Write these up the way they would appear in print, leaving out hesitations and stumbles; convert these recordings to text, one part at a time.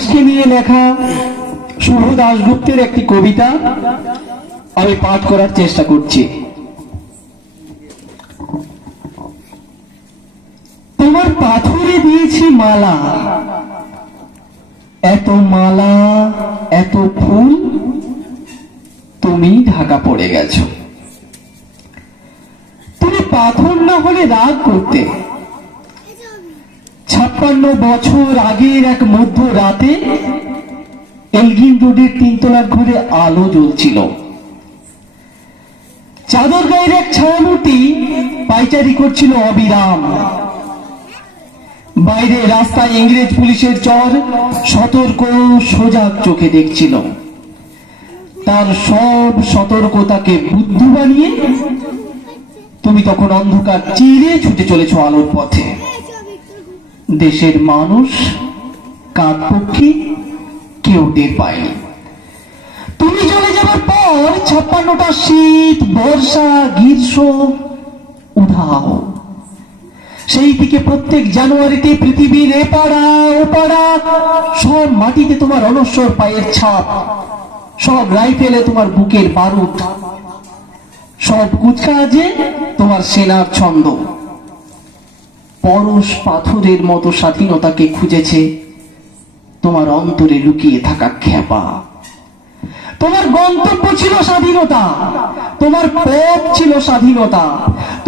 ইতিহাসকে নিয়ে লেখা শুভ দাশগুপ্তের একটি কবিতা আমি পাঠ করার চেষ্টা করছি। তোমার পাথরে দিয়েছি মালা, এত মালা এত ফুল, তুমি ঢাকা পড়ে গেছো। তুমি পাথর না হলে রাগ করতে। 56 বছর আগের এক মধ্য রাতে এলগিন রোডের 3 তলার ঘরে আলো জ্বলছিল। চাদর গায়ের এক ছায়ামূর্তি পাইচারি করছিল অবিরাম। বাইরে রাস্তায় ইংরেজ পুলিশের চর সতর্ক সজাগ চোখে দেখছিল। তার সব সতর্কতাকে বুদ্ধ বানিয়ে তুমি তখন অন্ধকার চিরে ছুটে চলেছ আলোর পথে। দেশের মানুষ কাক পক্ষী কেউ টের পায়নি। তুমি চলে যাবার পর 56টা শীত, বর্ষা, গ্রীষ্ম উধাও। সেই থেকে প্রত্যেক জানুয়ারিতে পৃথিবীর এপাড়া ওপাড়া সব মাটিতে তোমার অনশ্বর পায়ের ছাপ, সব রাইফেলে তোমার বুকের বারুদ, সব কুচকাওয়াজে তোমার সেনার ছন্দ। পরশ পাথরের মতো স্বাধীনতাকে খুঁজেছে তোমার অন্তরে লুকিয়ে থাকা খেপা। তোমার গন্তব্য ছিল স্বাধীনতা, তোমার পথ ছিল স্বাধীনতা,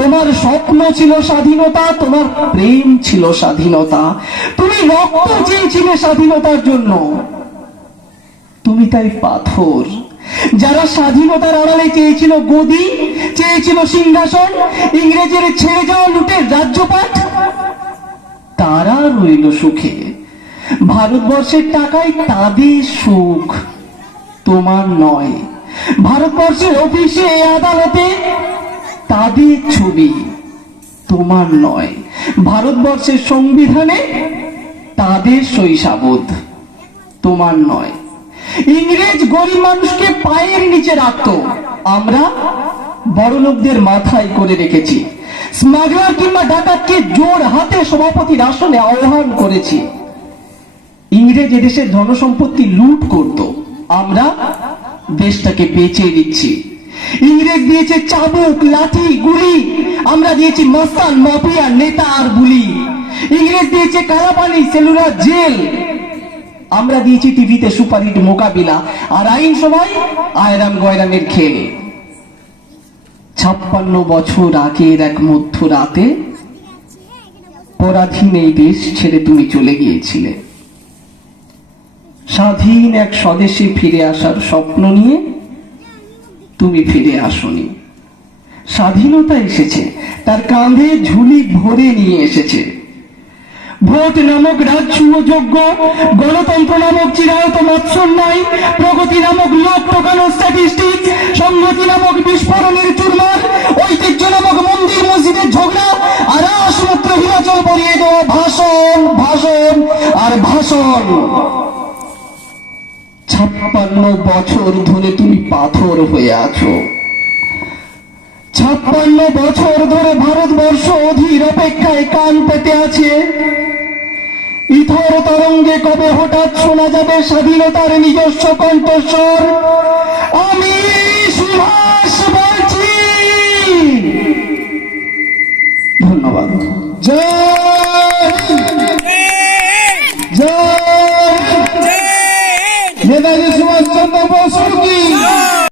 তোমার স্বপ্ন ছিল স্বাধীনতা, তোমার প্রেম ছিল স্বাধীনতা, তুমি রক্ত চেয়েছিলে স্বাধীনতার জন্য। তুমি তাই পাথর যারা স্বাধীনতার আড়ালে চেয়েছিল গদি, চেয়েছিল সিংহাসন, ইংরেজের ছেড়ে যাওয়া লুটের রাজ্যপাট, তারা রইল সুখে। ভারতবর্ষের টাকায় তাদের সুখ, তোমার নয়। ভারতবর্ষের অফিসে আদালতে তাদের ছবি, তোমার নয়। ভারতবর্ষের সংবিধানে তাদের শৈশাবোধ, তোমার নয়। ইংরেজ গরিব মানুষকে পায়ের নিচে রাখত, আমরা বড়লোকদের মাথায় করে রেখেছি। স্মাগলার কিংবা ডাকাতকে জোর হাতে সভাপতির আসনে আহ্বান করেছি। ইংরেজ এদেশের ধনসম্পত্তি লুট করত, আমরা দেশটাকে বেঁচে দিচ্ছি। ইংরেজ দিয়েছে চাবুক, লাঠি, গুলি, আমরা দিয়েছি মস্তান, মাফিয়া, নেতা আর বুলি। ইংরেজ দিয়েছে কালাপানি, সেলুলার জেল, আমরা দিয়েছি টিভিতে সুপারহিট মোকাবিলা আর আইন সভায় আয়রাম গয়রামের খেল। 56 বছর আগের এক মধ্য রাতে পরাধীন এই দেশ ছেড়ে তুমি চলে গিয়েছিলে। স্বাধীন এক স্বদেশে ফিরে আসার স্বপ্ন নিয়ে তুমি ফিরে আসনি। স্বাধীনতা এসেছে, তার কাঁধে ঝুলি ভরে নিয়ে এসেছে। ভোট নামক রাজসুযোগ্য, গণতন্ত্র নামক চিরায়ত মৎসন্যায়, প্রগতি নামক লোক টোকানো স্ট্যাটিস্টিক, সংহতি নামক বিস্ফোরণের চুরমার, ঐতিহ্য নামক মন্দির মসজিদের ঝগড়া, আর সমুদ্র হিমাচল পরিয়ে দেওয়া ভাষণ, ভাষণ আর ভাষণ। 56 বছর ধরে তুমি পাথর হয়ে আছো। 56 বছর ধরে ভারতবর্ষ অধীর অপেক্ষায় কান পেতে আছে। ইথর তরঙ্গে কবে হঠাৎ শোনা যাবে স্বাধীনতার নিজস্ব কণ্ঠস্বর। আমি সুভাষ বলছি। ধন্যবাদ। জয় নেতাজি সুভাষচন্দ্র